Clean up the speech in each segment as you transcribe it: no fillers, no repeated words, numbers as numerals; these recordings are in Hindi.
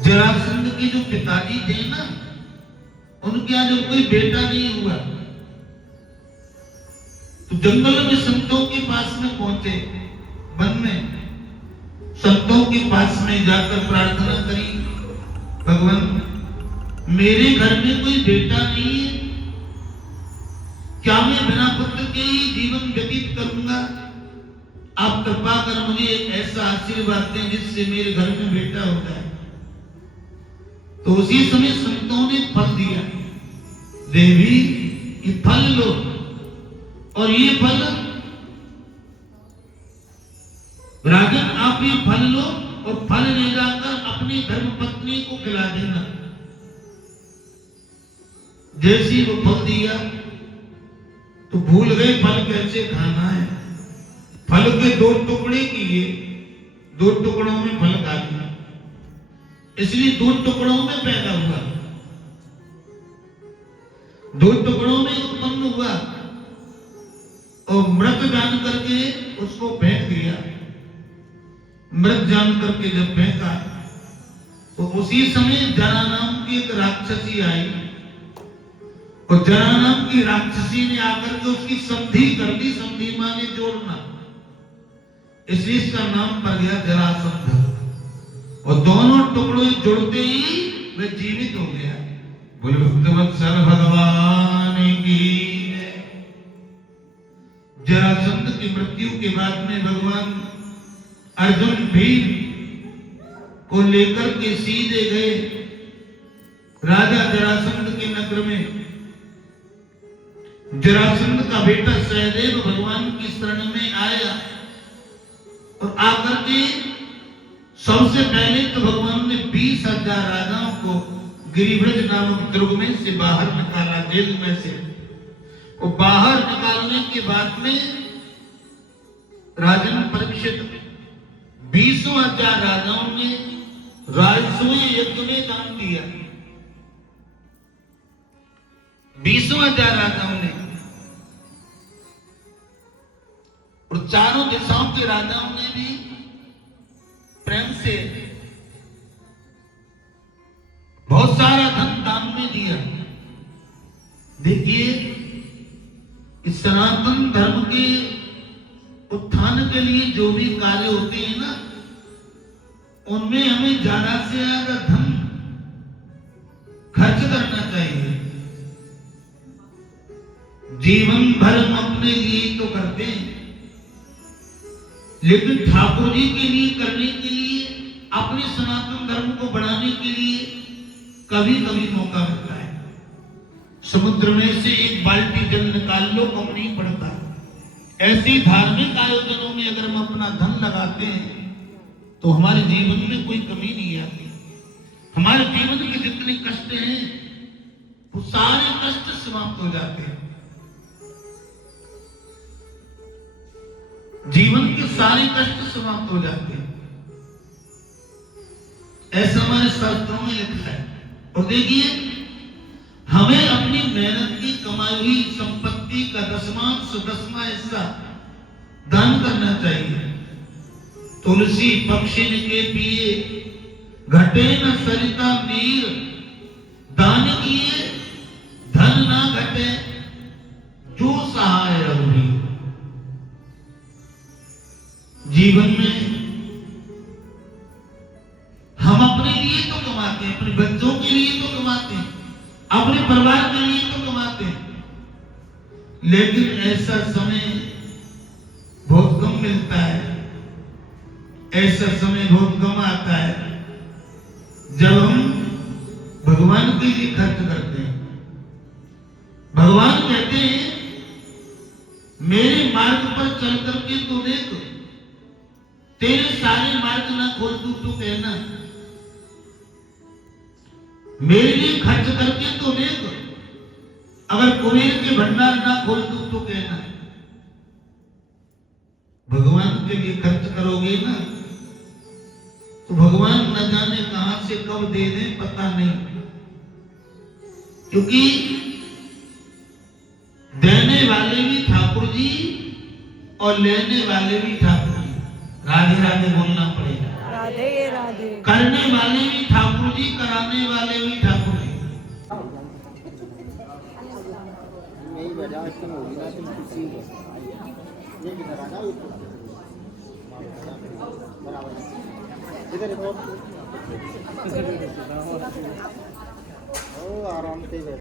जरासंध के जो पिताजी थे ना, उनके यहाँ जब कोई बेटा नहीं हुआ तो जंगल में संतों के पास में पहुंचे, वन में संतों के पास में जाकर प्रार्थना करी, भगवान मेरे घर में कोई बेटा नहीं है, क्या मैं बिना पुत्र के ही जीवन व्यतीत करूंगा? आप कृपा कर मुझे एक ऐसा आशीर्वाद दें जिससे मेरे घर में बेटा होता है। तो उसी समय संतों ने फल दिया, देवी ये फल लो और ये फल राजन आप ये फल लो और फल ले जाकर अपनी धर्मपत्नी को खिला देना। जैसे ही वो फल दिया तो भूल गए फल कैसे खाना है। फल के दो टुकड़े किए, दो टुकड़ों में फल खा लिया, इसलिए दो टुकड़ों में पैदा हुआ, दो टुकड़ों में उत्पन्न हुआ और मृत जान करके उसको फेंक दिया। मृत जान करके जब फेंका तो उसी समय जरा नाम की एक राक्षसी आई और जरा नाम की राक्षसी ने आकर के उसकी संधि कर दी। संधि माने जोड़ना, इसलिए इसका नाम पड़ गया जरासंध। और दोनों टुकड़े जुड़ते ही वे जीवित हो गया। बोले भक्तवत्सल भगवान की। जरासंध की मृत्यु के बाद में भगवान अर्जुन भीम को लेकर के सीधे गए राजा जरासंध के नगर में। जरासंध का बेटा सहदेव भगवान की शरण में आया और आकर के सबसे पहले तो भगवान ने 20,000 राजाओं को गिरिव्रज नामक दुर्ग में से बाहर निकाला, जेल में से। और बाहर निकालने के बाद में राजन परीक्षित 20,000 राजाओं ने राजसूय यज्ञ में दान दिया। 20,000 राजाओं ने, और चारों दिशाओं के राजाओं ने भी प्रेम से बहुत सारा धन दान में दिया। देखिए, इस सनातन धर्म के उत्थान के लिए जो भी कार्य होते हैं ना, उनमें हमें ज्यादा से ज्यादा धन खर्च करना चाहिए। जीवन भर हम अपने लिए तो करते हैं, लेकिन ठाकुर जी के लिए करने के लिए, अपने सनातन धर्म को बढ़ाने के लिए कभी कभी मौका मिलता है। समुद्र में से एक बाल्टी जल निकाल लो, कम नहीं पड़ता। ऐसे धार्मिक आयोजनों में अगर हम अपना धन लगाते हैं तो हमारे जीवन में कोई कमी नहीं आती। हमारे जीवन के जितने कष्ट हैं वो सारे कष्ट समाप्त हो जाते हैं। जीवन के सारे कष्ट समाप्त हो जाते हैं, ऐसा हमारे शास्त्रों में लिखा है। और देखिए, हमें अपनी मेहनत की कमाई हुई संपत्ति का दसवां हिस्सा दान करना चाहिए। तुलसी पक्षिन के पिए, घटे न सरिता नीर, दान किए धन ना घटे, जो सहाय रघुवीर। जीवन में हम अपने लिए तो कमाते हैं, अपने बच्चों के लिए तो कमाते हैं, अपने परिवार के लिए तो कमाते हैं, लेकिन ऐसा समय बहुत कम मिलता है, ऐसा समय बहुत कम आता है जब हम भगवान के लिए खर्च करते हैं। भगवान कहते हैं मेरे मार्ग पर चल करके तो देख, तेरे सारे मार्ग ना खोल दूं तो कहना, मेरे लिए खर्च करके तो देख, अगर कुबेर के भंडार ना खोल दूं तो कहना। भगवान के लिए खर्च करोगे ना तो भगवान न जाने कहां से कब दे दें पता नहीं, क्योंकि देने वाले भी ठाकुर जी और लेने वाले भी ठाकुर जी। राधे राधे बोलना पड़ेगा, राधे राधे। करने वाले भी ठाकुर जी, कराने वाले भी ठाकुर जी। नई वजह से होगी ना तुम किसी ये किधर आना बराबर इधर ओ आराम से बैठ।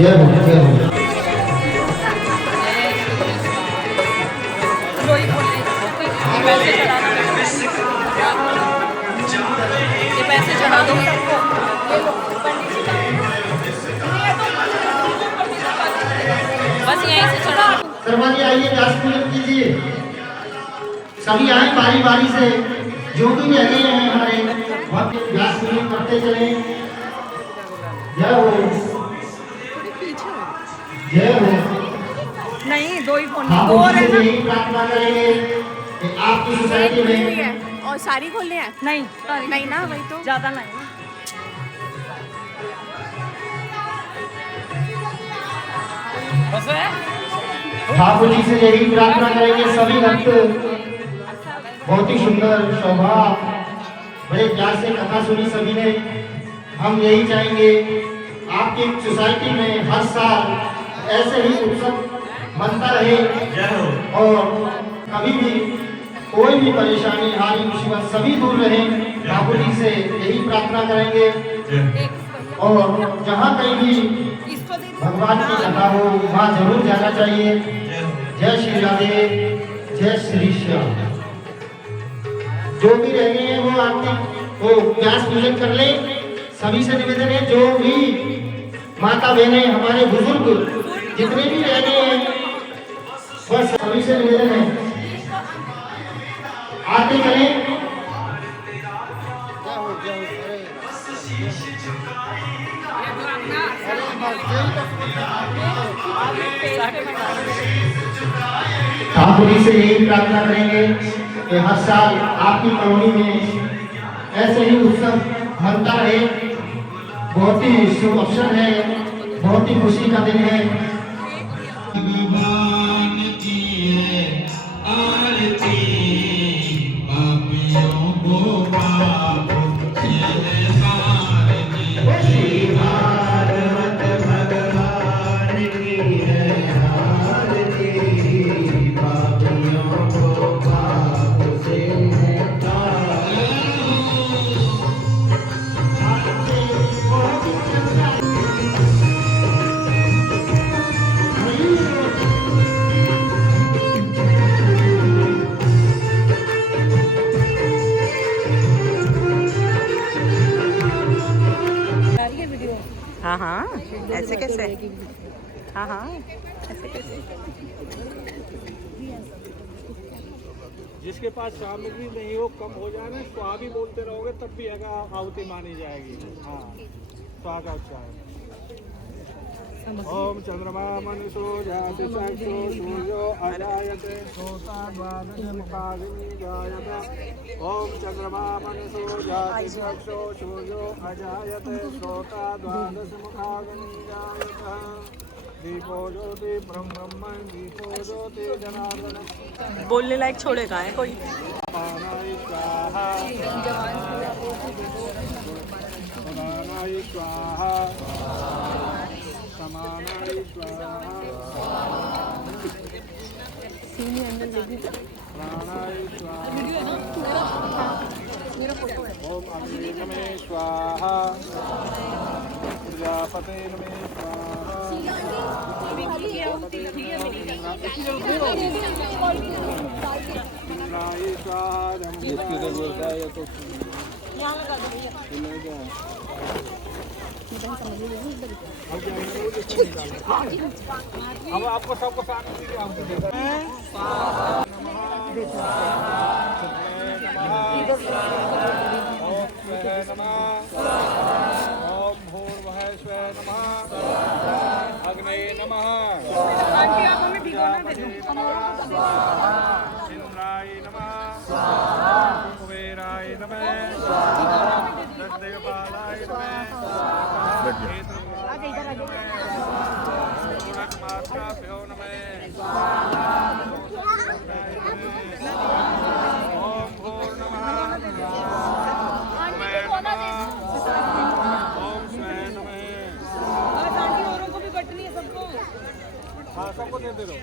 जय हो जय हो। ये पैसे चढ़ा दो सबको। बस यहीं से चढ़ा। शर्मा जी आइए, व्यास पूजन कीजिए। सभी आए बारी बारी से, जो भी लगे हैं हमारे भक्त व्यास पूजन करते चले। जय हो जय हो। नहीं, दो ही फोन आप यही प्रार्थना करेंगे कि आपकी सोसाइटी में और सारी खोलने हैं? नहीं नहीं ना, वही तो ज्यादा नहीं। ठाकुर जी से यही प्रार्थना करेंगे सभी भक्त। बहुत ही सुंदर स्वभाव, बड़े प्यार से कथा सुनी सभी ने। हम यही चाहेंगे आपकी सोसाइटी में हर साल ऐसे ही उत्सव मनता रहे और कभी भी कोई भी परेशानी हानि मुसीबत सभी दूर रहे। ठाकुर जी से यही प्रार्थना करेंगे और जहाँ कहीं भी भगवान की कथा हो वहाँ जरूर जाना चाहिए। जय श्री राधे, जय श्री श्याम। जो भी रह गए हैं वो आरती वो व्यास पूजन कर ले। सभी से निवेदन है जो भी माता बहनें हमारे बुजुर्ग जितने भी रह गए हैं बस सभी से निवेदन है आरती करें। ठाकुर जी से यही प्रार्थना करेंगे कि हर साल आपकी कॉलोनी में ऐसे ही उत्सव मनता रहे। बहुत ही शुभ अवसर है, बहुत ही खुशी का दिन है। भगवान की है आरती, पापियों को पाप से तारनी। श्री भारत भगवान की है आरती, पापियों को पाप से तारनी। हाँ हाँ ऐसे कैसे? हाँ हाँ ऐसे कैसे? जिसके पास सामग्री नहीं हो कम हो जाए ना स्वाहा भी बोलते रहोगे तब भी अगर आहुति मानी जाएगी। हाँ स्वाहा का उच्चारण। ओम चंद्रमा मनुषो जाति चक्षु सूर्यो अजायते सोता द्वादश मुखाग्नि जायते। ओम चंद्रमा मनुषो जाति चक्षु सूर्यो अजायते सोता द्वादश मुखाग्नि जायते। दीपो ज्योति ब्रह्म दीपो ज्योति जनार्दन। बोलने लायक छोड़ेगा है कोई? समानाय स्वाहा समानाय स्वाहा समानाय स्वाहा प्राणाय स्वाहा। ओम अग्नि नमः स्वाहा प्रजापते नमः स्वाहा। इंद्राय स्वाहा अब आपको सबको साथ ओम भूर्भुवः स्वः नमः। अग्ने नमः। इंद्राय नमः। कुबेराय नमः। दशदिक्पालाय नमः। मात्राभ्यो नमः। ओम भूर्नमः ओम स्वः नमः। हाँ सबको दे दो।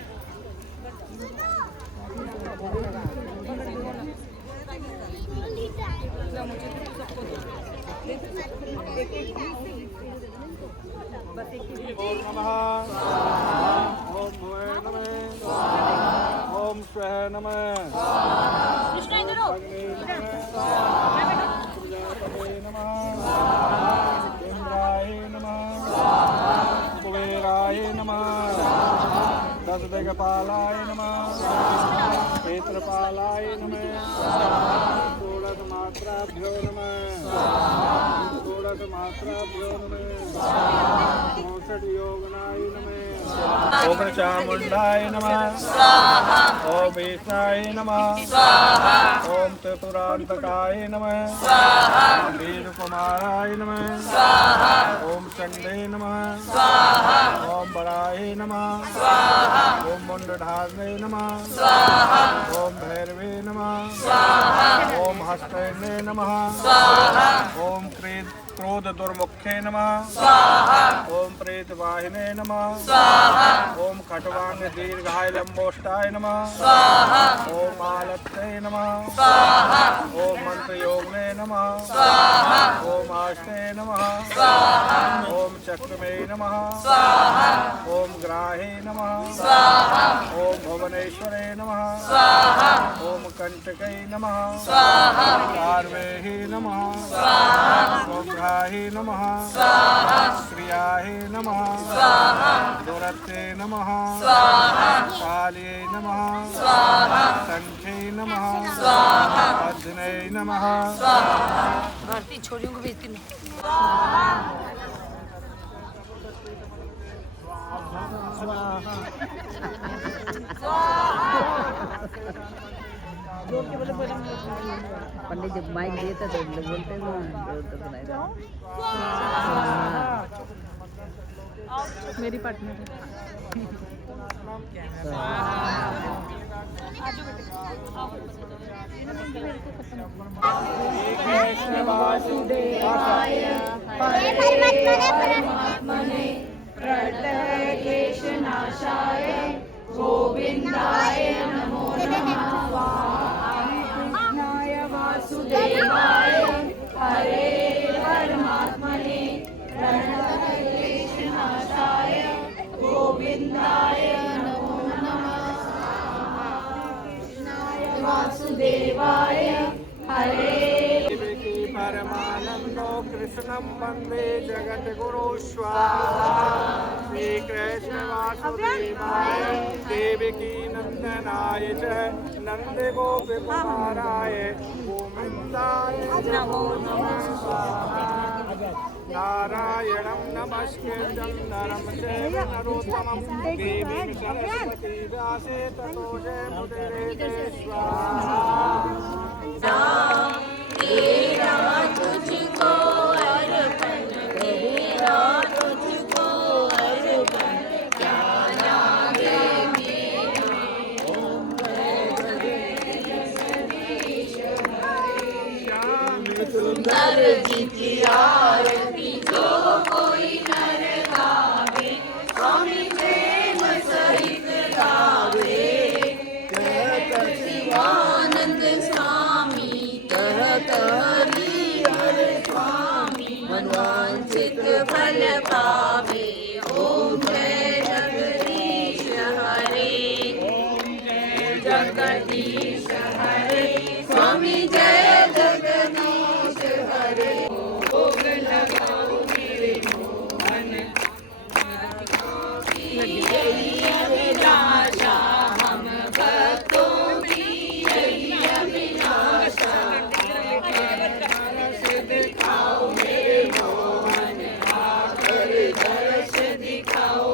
ओम नमः ओम भुवे नमः ओम स्वः नमः। अग्ने नमः प्रजापते नमः। इंद्राय नमः। कुबेराय नमः। दशदिक्पालाय नमः। क्षेत्रपालाय नमः। षोडश मात्राभ्यो नमः। षोडश मात्राभ्यो नमः। 64 योगनाय नमः। ओम चामुंडाय नमः। ओम ईशाय नमः। ओम त्रिपुरांतकाय नमः। वीरकुमाराय नमः। ओम चंडे नमः। ओम बड़ाय नमः। ओम मुंडधारणे नमः। ओम भैरवे नमः। ओम हस्तने नमः। ओम क्रोध दुर्मुखे नमः ओम प्रेत वाहिने नमः ओम खटवांग दीर्घाय लंबोष्टाय नमः ओम आलत्ते नमः ओम मंत्र योगने नमः ओम आस्ते नमः ओम चक्रमे नमः ओम ग्राहे नमः ओम भुवनेश्वरे नमः ओम कंटके नमः पार्वेहि नमः सौभ्राहि नमः श्रियाहि नमः दुरते नमः काले नमः कंठे नमः अर्जुने नमः। भारती छोरियों को भेजती हूँ। पंडित जब माइक देता तो लोग बोलते हैं मेरी पार्टनर परमात्मने प्रणतक्लेशनाशाय गोविंदाय नमो नमः। कृष्णाय वासुदेवाय हरे परमात्मने प्रणतक्लेशनाशाय गोविंदाय नमो नमः। कृष्णाय वासुदेवाय हरे परमानंदो कृष्णं वंदे जगद्गुरु स्वाहा। श्री कृष्ण वासुदेवाय देवकी नंदनाय च नंद गोप कुमाराय गोविंदाय नमो नमः। नारायणं नमस्कृतं नरं चैव नरोत्तमं देवीं सरस्वती व्यासे ततो जयमुदीरये स्वाहा। तेरा तुझको अर्पण, तेरा तुझको अर्पण, क्या लागे मेरा ओम जगदीश हरे। सुंदर जी की आरती जो कोई नर गावे, स्वामी प्रेम सहित गावे। कहत शिवानंद स्वामी कहत हरि हर स्वामी, मनवांछित फल पावे। ओम जय जगदीश हरे, ओम जय जगदीश हरे, स्वामी जय जगदीश हरे। भोग लगाओ मेरे मोहन, यही अभिलाषा हम भक्तों की, यही अभिलाषा। दिखाओ मेरे मोहन, आकर दर्श दिखाओ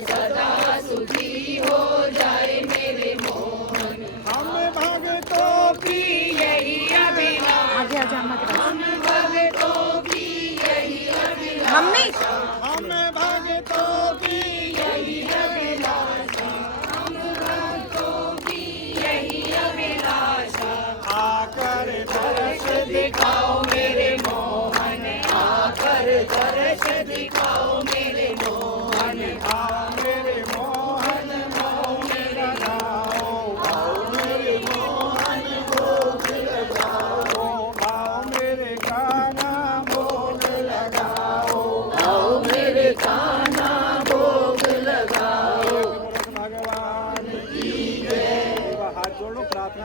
सदा सुखी हो जाए मेरे मोहन। हम भक्तों की यही अभिलाषा, आगे आजा अम्मा के पास। हम भक्तों की यही अभिलाषा, मम्मी हम भक्तों की यही अभिलाषा, हम भक्तों की यही अभिलाषा। आकर दर्श दिखाओ मेरे मोहन, आकर दर्श दिखाओ